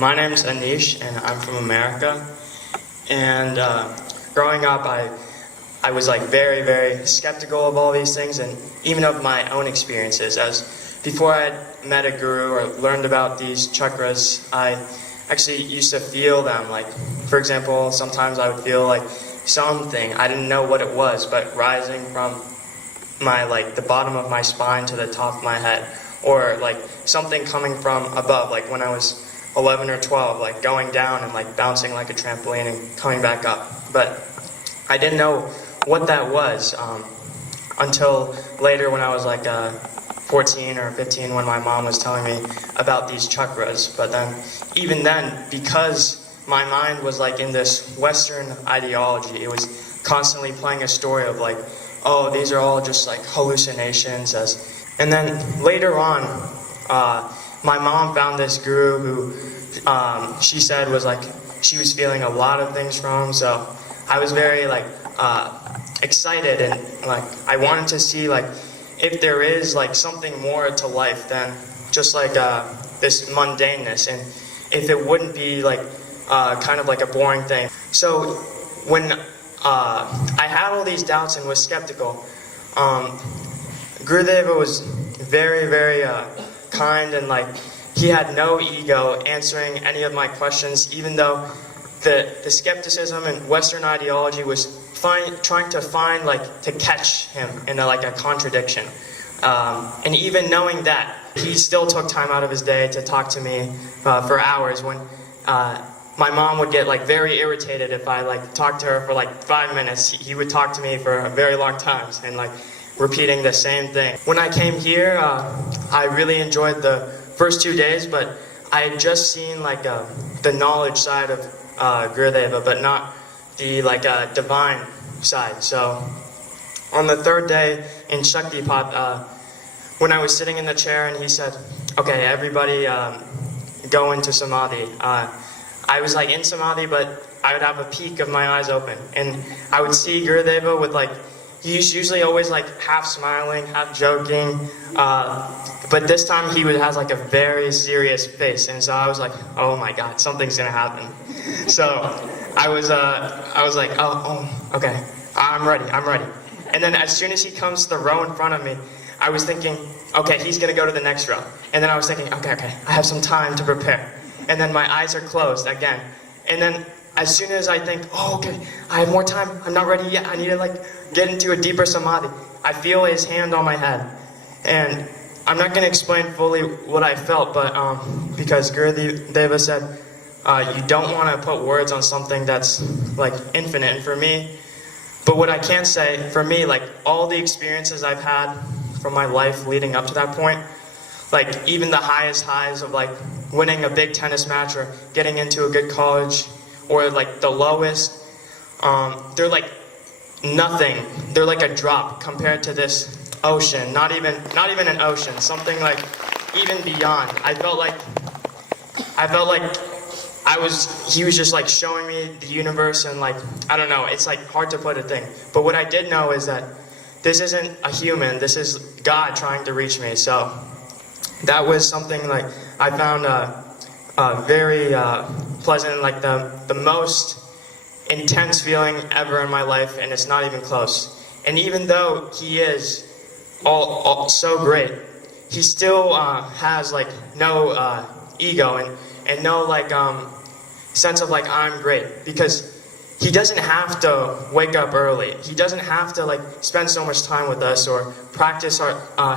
My name's Aneesh, and I'm from America. And growing up, I was like very, very skeptical of all these things, and even of my own experiences. As before I had met a guru or learned about these chakras, I actually used to feel them. Like, for example, sometimes I would feel like something, I didn't know what it was, but rising from my the bottom of my spine to the top of my head, or like something coming from above, like when I was 11 or 12, like going down and like bouncing like a trampoline and coming back up. But I didn't know what that was until later when I was like 14 or 15, when my mom was telling me about these chakras. But then, even then, because my mind was like in this Western ideology, it was constantly playing a story of like, oh, these are all just like hallucinations. And then later on, my mom found this guru who she said was like, she was feeling a lot of things from. So I was very like excited, and like I wanted to see like if there is like something more to life than just like this mundaneness, and if it wouldn't be like kind of like a boring thing. So when I had all these doubts and was skeptical, Gurudev was very, very kind, and like he had no ego answering any of my questions, even though the skepticism and Western ideology was trying to find like to catch him in a contradiction. And even knowing that, he still took time out of his day to talk to me for hours. When my mom would get like very irritated if I like talked to her for like 5 minutes, he would talk to me for a very long time and like repeating the same thing. When I came here, I really enjoyed the first 2 days, but I had just seen like the knowledge side of Gurudev, but not the divine side. So on the third day in Shakthipath, when I was sitting in the chair and he said, okay, everybody go into samadhi. I was like in samadhi, but I would have a peek of my eyes open, and I would see Gurudev with like, he's usually always like half smiling, half joking, but this time he has like a very serious face, and so I was like, oh my God, something's gonna happen. So I was like, oh, okay, I'm ready. And then as soon as he comes to the row in front of me, I was thinking, okay, he's gonna go to the next row. And then I was thinking, okay, I have some time to prepare. And then my eyes are closed again. And then as soon as I think, oh, okay, I have more time, I'm not ready yet, I need to like get into a deeper samadhi, I feel his hand on my head. And I'm not going to explain fully what I felt, but because Gurudev said, you don't want to put words on something that's like infinite. And for me, but what I can say, for me, like all the experiences I've had from my life leading up to that point, like even the highest highs of like winning a big tennis match or getting into a good college, or like the lowest, they're like nothing. They're like a drop compared to this ocean. Not even an ocean. Something like even beyond. I felt like he was just like showing me the universe, and like I don't know. It's like hard to put a thing. But what I did know is that this isn't a human. This is God trying to reach me. So that was something like I found very pleasant, like the most intense feeling ever in my life, and it's not even close. And even though he is all so great, he still has like no ego and no like sense of like I'm great, because he doesn't have to wake up early. He doesn't have to like spend so much time with us or practice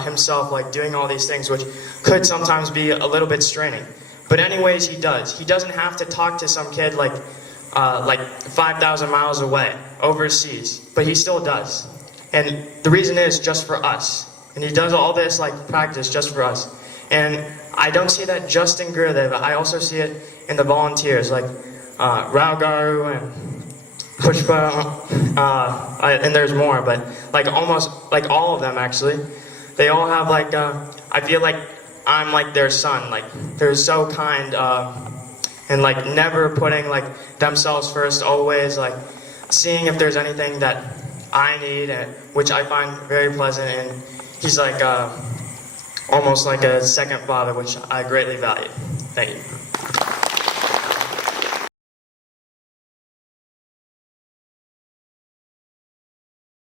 himself like doing all these things, which could sometimes be a little bit straining. But anyways, he does. He doesn't have to talk to some kid like 5,000 miles away, overseas, but he still does. And the reason is just for us. And he does all this like practice just for us. And I don't see that just in Gurudev. I also see it in the volunteers, like Raugaru and Pushpa, and there's more, but like almost like all of them actually. They all have like, I feel like I'm like their son. Like they're so kind, and like never putting like themselves first, always like seeing if there's anything that I need, which I find very pleasant. And he's like almost like a second father, which I greatly value. Thank you.